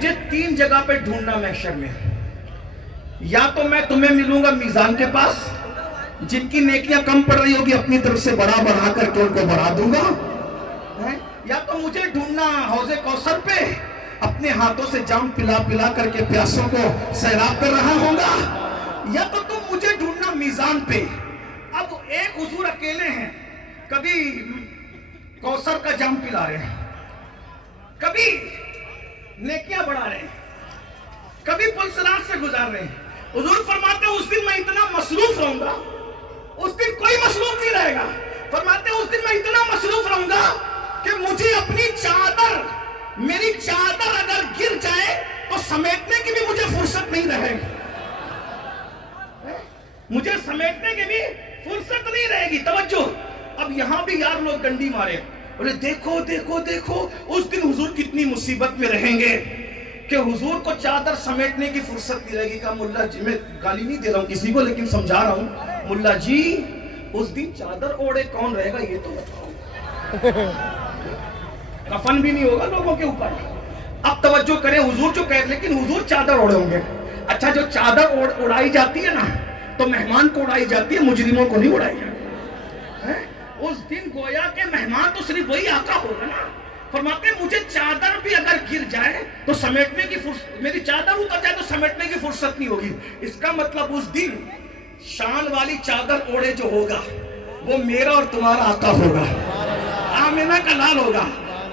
مجھے 3 جگہ پہ ڈھونڈنا محشر میں. یا تو میں تمہیں ملوں گا میزان کے پاس، جن کی نیکیاں کم پڑ رہی ہوگی اپنی طرف سے بڑھا کر کے ان کو بڑھا دوں گا، یا تو مجھے ڈھونڈنا حوض کوثر پہ، اپنے ہاتھوں سے جام پلا کر کے پیاسوں کو سیراب کر رہا ہوں گا، یا تو تم مجھے ڈھونڈنا میزان پہ. اب ایک حضور اکیلے ہیں، کبھی کوثر کا جام پلا رہے ہیں، کبھی نیکیاں بڑھا رہے ہیں، کبھی پل صراط سے گزار رہے ہیں. حضور فرماتے ہیں اس دن میں اتنا مصروف رہوں گا، اس دن کوئی مصروف نہیں رہے گا. فرماتے ہیں اس دن میں اتنا مصروف رہوں گا کہ مجھے اپنی چادر، میری چادر اگر گر جائے تو سمیٹنے کی بھی مجھے فرصت نہیں رہے گی، مجھے سمیٹنے کی بھی فرصت نہیں رہے گی. توجہ، اب یہاں بھی یار لوگ ڈنڈی مارے، بولے دیکھو دیکھو دیکھو اس دن حضور کتنی مصیبت میں رہیں گے کہ حضور کو چادر سمیٹنے کی فرصت نہیں رہے گی. کہا ملا جی، میں گالی نہیں دے رہا ہوں کسی کو لیکن سمجھا رہا ہوں، ملا جی اس دن چادر اوڑے کون رہے گا یہ تو بتاؤ. کفن بھی نہیں ہوگا لوگوں کے اوپر. اب توجہ کریں، حضور جو کہہ، لیکن حضور چادر اوڑے ہوں گے. اچھا، جو چادر اڑائی جاتی ہے نا تو مہمان کو اڑائی جاتی ہے، مجرموں کو نہیں اڑائی جاتی. اس دن گویا کہ مہمان تو صرف وہی آقا ہوگا نا. فرماتے ہیں مجھے چادر بھی اگر گر جائے تو سمیٹنے کی فرصت، میری چادر اتر جائے تو سمیٹنے کی فرصت نہیں ہوگی. اس کا مطلب اس دن شان والی چادر اوڑے جو ہوگا وہ میرا اور تمہارا آقا ہوگا، آمینہ کا لال ہوگا.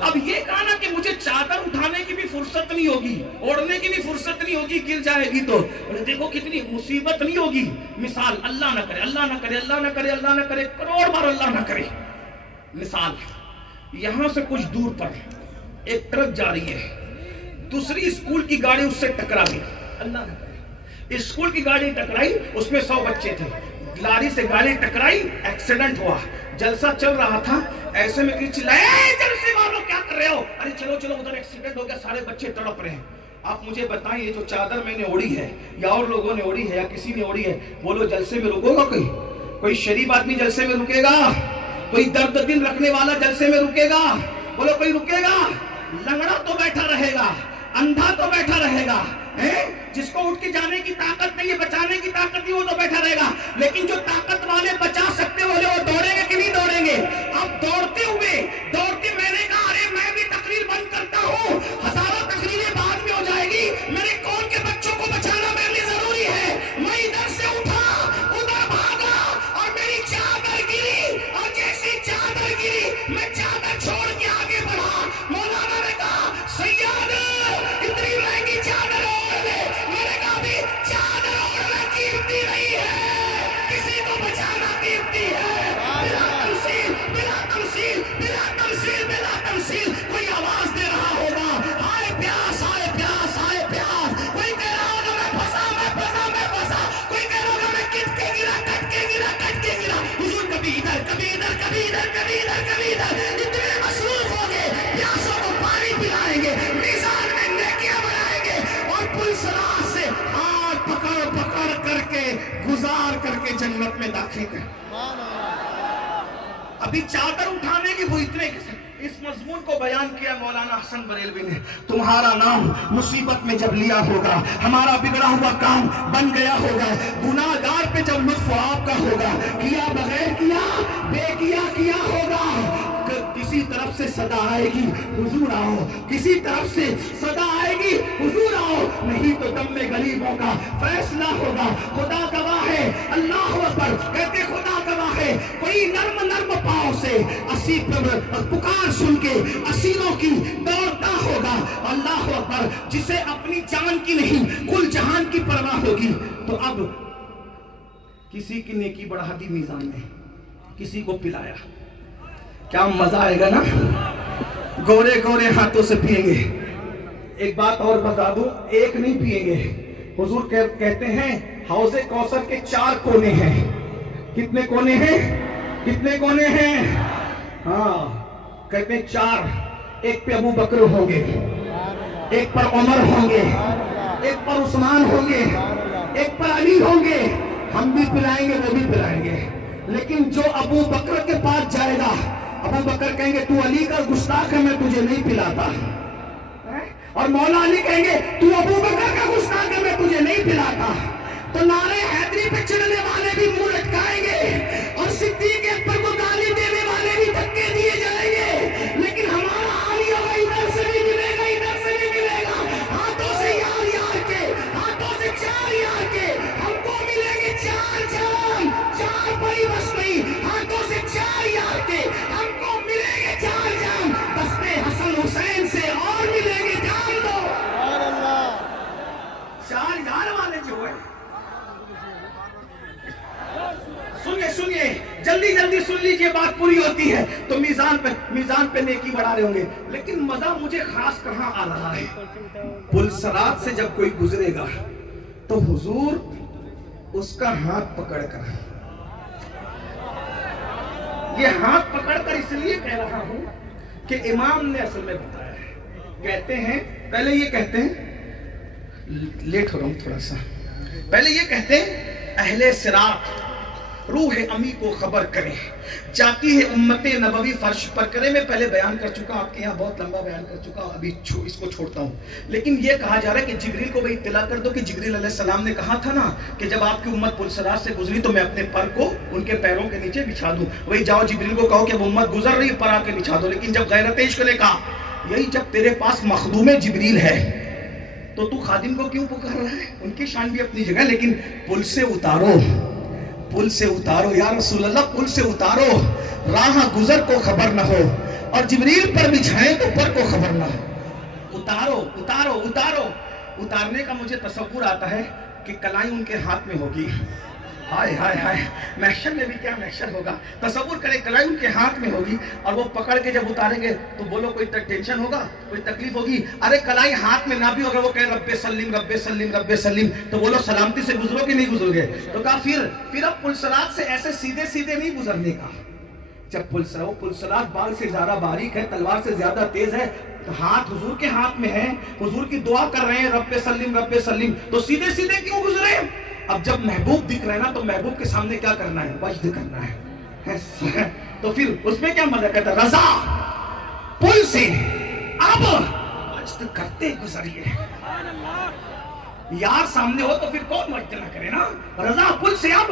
اب یہ کہا نا کہ مجھے چادر اٹھانے کی بھی فرصت نہیں ہوگی، اوڑھنے کی بھی فرصت نہیں ہوگی، گر جائے گی تو دیکھو کتنی مصیبت نہیں ہوگی. مثال، اللہ نہ کرے، اللہ نہ کرے، اللہ نہ کرے، اللہ نہ کرے، کروڑ بار اللہ نہ کرے. مثال، یہاں سے کچھ دور پر ایک ٹرک جا رہی ہے، دوسری اسکول کی گاڑی اس سے ٹکرا گئی، اللہ نہ کرے، اسکول کی گاڑی ٹکرائی، اس میں 100 بچے تھے، لاری سے گاڑی ٹکرائی، ایکسیڈنٹ ہوا، جلسہ چل رہا تھا، ایسے میں کسی چلائے جلسے والوں کیا کر رہے ہو، ارے چلو چلو ادھر ایکسیڈنٹ ہو گیا، سارے بچے تڑپ رہے ہیں. آپ مجھے بتائیں یہ جو چادر میں نے اوڑھی ہے یا اور لوگوں نے اوڑھی ہے یا کسی نے اوڑھی ہے، بولو جلسے میں رکو گا کوئی شریف آدمی جلسے میں رکے گا؟ کوئی درد دل رکھنے والا جلسے میں رکے گا؟ بولو کوئی رکے گا؟ لنگڑا تو بیٹھا رہے گا، اندھا تو بیٹھا رہے گا، جس کو اٹھ کے جانے کی طاقت نہیں ہے، بچانے کی طاقت نہیں، وہ تو بیٹھا رہے گا. لیکن جو طاقت والے بچا سکتے والے وہ دوڑیں گے کہ نہیں دوڑیں گے؟ اب دوڑتے میں نے کہا ارے میں بھی تقریر بند کرتا ہوں، ہزاروں تقریریں بعد میں ہو جائے گی، میرے قوم کے بچوں کو بچانا میرے لیے ضروری ہے. میں ادھر سے اٹھا، ادھر بھاگا اور میری چادر گری، اور جیسی چادر گری میں چادر چھوڑ کے آگے بڑھا. مولانا نے کہا سیاد اتنی مہنگی چادر اوڑھ لے، میرے کہا بھی چادر اوڑھنا قیمتی نہیں ہے، کسی کو بچانا قیمتی ہے. بلا تمثیل بلا تمثیل بلا تمثیل بلا تمثیل. کوئی آواز دے رہا ہوگا ہائے پیاس ہائے پیاس ہائے پیاس. کوئی کہہ رہا ہوگا میں پھنسا میں پھنسا میں پھنسا. کوئی کہہ رہا ہوگا میں کٹ کے گرا کٹ کے گرا کٹ کے گرا. حضور کبھی ادھر کبھی ادھر کبھی ادھر کبھی ادھر کبھی ادھر، اتنے مصروف ہو گئے، پیاسوں کو پانی پلائیں گے، میزان میں نیکیاں بنائیں گے، اور پل صراط سے ہاتھ پکڑ پکڑ کر کے گزار کر کے جنت میں داخل کر. ابھی چادر اٹھانے کی وہ اتنے اس مضمون کو بیان کیا مولانا حسن بریلوی نے. تمہارا نام مصیبت میں جب لیا ہوگا، ہمارا بگڑا ہوا کام بن گیا ہوگا، گناہ گار پہ جب لطف آپ کا ہوگا، کیا بغیر کیا بے کیا ہوگا، کسی طرف سے صدا آئے گی حضور آؤ، کسی طرف سے صدا آئے گی حضور آؤ، نہیں تو دم میں غریبوں کا فیصلہ ہوگا. خدا گواہ ہے، اللہ اکبر کہتے خدا گواہ ہے، کوئی نرم پاؤں سے اسی پکار سن کے اسیروں کی دوڑتا ہوگا. اللہ اکبر، جسے اپنی جان کی نہیں کل جہان کی پرواہ ہوگی. تو اب کسی کی نیکی بڑھا دی میزان میں، کسی کو پلایا، کیا مزہ آئے گا نا، گورے گورے ہاتھوں سے پیئیں گے. ایک بات اور بتا دوں، ایک نہیں پیئیں گے. حضور کہتے ہیں حوض کوثر کے 4 کونے ہیں. کتنے کونے ہیں؟ کتنے کونے ہیں؟ ہاں کہتے ہیں 4. ایک پہ ابو بکر ہوں گے، ایک پر عمر ہوں گے، ایک پر عثمان ہوں گے، ایک پر علی ہوں گے. ہم بھی پلائیں گے، وہ بھی پلائیں گے. لیکن جو ابو بکر کے پاس جائے گا، ابو بکر کہیں گے تو علی کا گستاخ ہے، میں تجھے نہیں پلاتا. اور مولا علی کہیں گے تو ابو بکر کا گستاخ ہے، میں تجھے نہیں پلاتا، تو نعرے حیدری پہ چڑھنے والے بھی منہ لٹکائیں گے اور صدیق اکبر کو گالی دینے والے بھی دھکے دیے جائیں گے، لیکن ہمارا علی ہوگا ادھر سے بھی ملے گا، ادھر سے بھی ملے گا، ہاتھوں سے یار یار کے، ہاتھوں سے چار یار کے ہم کو ملیں گے چار جام، چار بڑی بس نہیں، ہاتھوں سے چار یار کے ہم کو ملیں گے چار جام، دستے حسن حسین سے اور ملیں گے جام دو، چار یار والے جو ہے۔ سنیے جلدی جلدی سن لیجئے، بات پوری ہوتی ہے تو میزان پہ نیکی بڑھا رہے ہوں گے، لیکن مزہ مجھے خاص کہاں آ رہا ہے، پلسرات سے جب کوئی گزرے گا تو حضور اس کا ہاتھ پکڑ کر، یہ ہاتھ پکڑ کر اس لیے کہہ رہا ہوں کہ امام نے اصل میں بتایا ہے، کہتے ہیں پہلے یہ کہتے ہیں، لیٹ ہو رہا ہوں تھوڑا سا، پہلے یہ کہتے ہیں اہل صراط روح امی کو خبر کرے، جاتی ہے امت نبوی فرش پر کرے۔ میں پہلے بیان کر چکا، آپ کے یہاں بہت لمبا بیان کر چکا، ابھی اس کو چھوڑتا ہوں، لیکن یہ کہا جا رہا ہے کہ جبریل کو بھی اطلاع کر دو کہ جبریل علیہ السلام نے کہا تھا نا کہ جب آپ کی امت پلسرات سے گزری تو میں اپنے پر کو ان کے پیروں کے نیچے بچھا دوں، وہی جاؤ جبریل کو کہو کہ وہ امت گزر رہی پر آ کے بچھا دو، لیکن جب غیرت عشق نے کہا یہی جب تیرے پاس مخدوم جبریل ہے تو خادم کو کیوں پکار رہا ہے؟ ان کی شان بھی اپنی جگہ، لیکن پل سے اتارو، پل سے اتارو یا رسول اللہ، پل سے اتارو، راہ گزر کو خبر نہ ہو، اور جبریل پر بچھائیں تو پر کو خبر نہ ہو، اتارو اتارو اتارو۔ اتارنے کا مجھے تصور آتا ہے کہ کلائی ان کے ہاتھ میں ہوگی، ہائے ہائے ہائے، محشر میں بھی کیا محشر ہوگا، تصور کریں کلائی ان کے ہاتھ میں ہوگی اور وہ پکڑ کے جب اتاریں گے تو بولو کوئی ٹینشن ہوگا، کوئی تکلیف ہوگی؟ ارے کلائی ہاتھ میں نہ بھی ہوگا، وہ کہے رب سلیم رب سلیم رب سلیم، تو بولو سلامتی سے گزرو کہ نہیں گزرو گے؟ تو کہا پھر اب پلسرات سے ایسے سیدھے سیدھے نہیں گزرنے کا، جب پلسرات بال سے زیادہ باریک ہے، تلوار سے زیادہ تیز ہے، ہاتھ حضور کے ہاتھ میں ہے، حضور کی دعا کر رہے ہیں رب سلیم، تو سیدھے سیدھے کیوں گزرے؟ اب جب محبوب دکھ رہے ہیں نا تو محبوب کے سامنے کیا کرنا ہے؟ وجد کرنا ہے، تو پھر اس میں کیا مزہ کرتا ہے؟ رضا پل سے اب وجد کرتے گزریے، یار سامنے ہو تو پھر کون وجد نہ کرے نا، رضا پل سے اب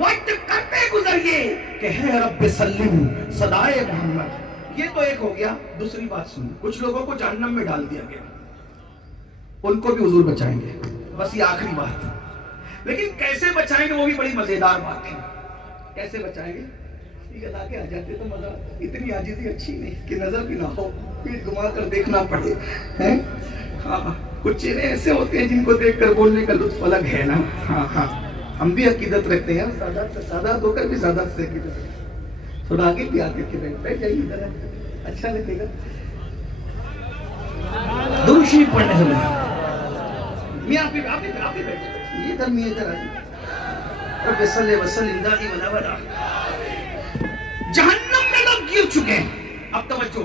وجد کرتے گزریے کہ ہے رب سلیم صدائے محمد۔ یہ تو ایک ہو گیا۔ دوسری بات سنیں، کچھ لوگوں کو جہنم میں ڈال دیا گیا، ان کو بھی حضور بچائیں گے، بس یہ آخری بات، لیکن کیسے بچائیں گے وہ بھی بڑی مزیدار بات ہے۔ کیسے بچائیں گے؟ یہ لا کے آ جاتے تو مزہ، اتنی عاجزی اچھی نہیں کہ نظر بھی نہ ہو، پیٹ گھما کر دیکھنا پڑے، ہاں کچھ چہرے ایسے ہوتے ہیں جن کو دیکھ کر بولنے کا لطف الگ ہے نا، ہاں ہم بھی عقیدت رکھتے ہیں، سادات ہو کر بھی سادات سے عقیدت رکھتے ہیں، تھوڑا آگے بھی آتے کہ بیٹھ جائیے ادھر، اچھا لگے گا درود شریف پڑھنے سے میں آپ ہی بیٹھے یہ در میں ادھر آئیے، رب صلی وسلم دائی ولا ولا۔ جہنم میں لوگ گر چکے ہیں، اب توجہ